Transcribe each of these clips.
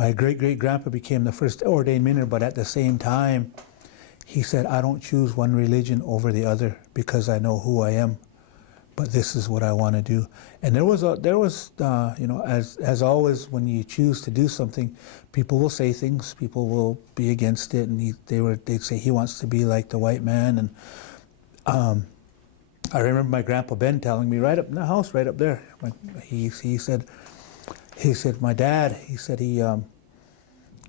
my great-great-grandpa became the first ordained minister, but at the same time, he said, I don't choose one religion over the other because I know who I am, but this is what I want to do. And there was, you know, as always, when you choose to do something, people will say things, people will be against it, and they'd say he wants to be like the white man. And I remember my grandpa Ben telling me right up in the house, right up there, he said, my dad, he said he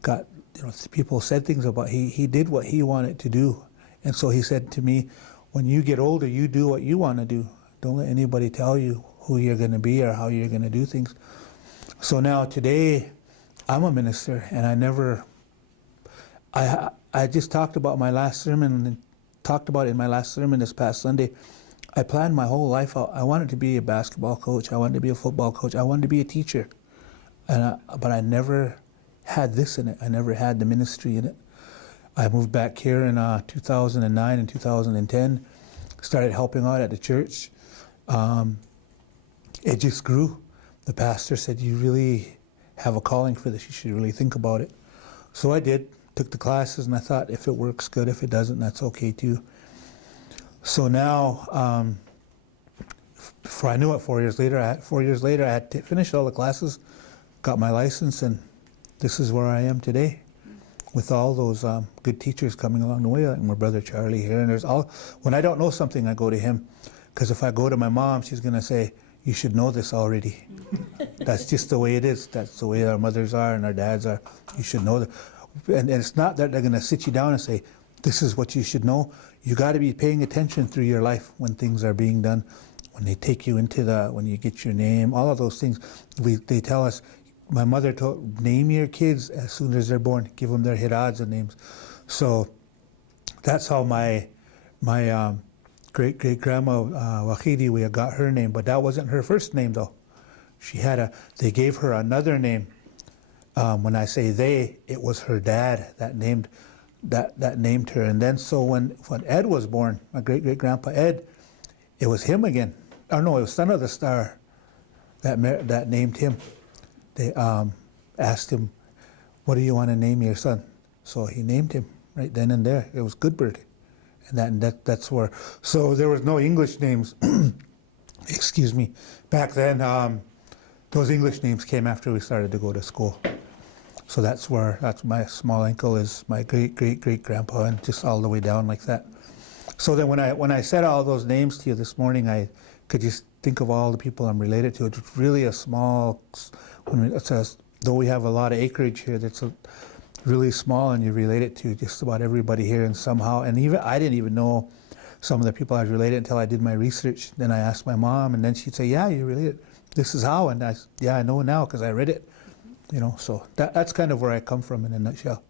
got, you know, people said things about, he did what he wanted to do. And so he said to me, when you get older, you do what you want to do. Don't let anybody tell you who you're going to be or how you're going to do things. So now today, I'm a minister, and I just talked about my last sermon, and talked about it in my last sermon this past Sunday. I planned my whole life out. I wanted to be a basketball coach. I wanted to be a football coach. I wanted to be a teacher. But I never had this in it. I never had the ministry in it. I moved back here in 2009 and 2010, started helping out at the church. It just grew. The pastor said, you really have a calling for this. You should really think about it. So I did, took the classes, and I thought, if it works, good. If it doesn't, that's okay too. So now, before I knew it, 4 years later, I had to finish all the classes, got my license, and this is where I am today, with all those good teachers coming along the way, like my brother Charlie here. And there's when I don't know something, I go to him, because if I go to my mom, she's going to say, you should know this already. That's just the way it is. That's the way our mothers are and our dads are. You should know that. And it's not that they're going to sit you down and say, this is what you should know. You got to be paying attention through your life when things are being done, when they take you into when you get your name, all of those things. They tell us, my mother told, name your kids as soon as they're born, give them their hirads and names. So that's how my great-great-grandma Wahidi, we got her name, but that wasn't her first name though. They gave her another name. When I say they, it was her dad that named her. And then so when Ed was born, my great-great-grandpa Ed, it was him again. Oh no, it was Son of the Star that named him. They asked him, what do you want to name your son? So he named him right then and there. It was Goodbird. And that's where, so there was no English names, excuse me. Back then, those English names came after we started to go to school. So that's my small uncle is my great-great-great-grandpa, and just all the way down like that. So then when I said all those names to you this morning, I could just think of all the people I'm related to. It's really a small, though we have a lot of acreage here, that's really small, and you relate it to just about everybody here, and somehow, and even I didn't even know some of the people I was related until I did my research. Then I asked my mom, and then she'd say, yeah, you're related. This is how, and I know now because I read it. You know, so that's kind of where I come from in a nutshell.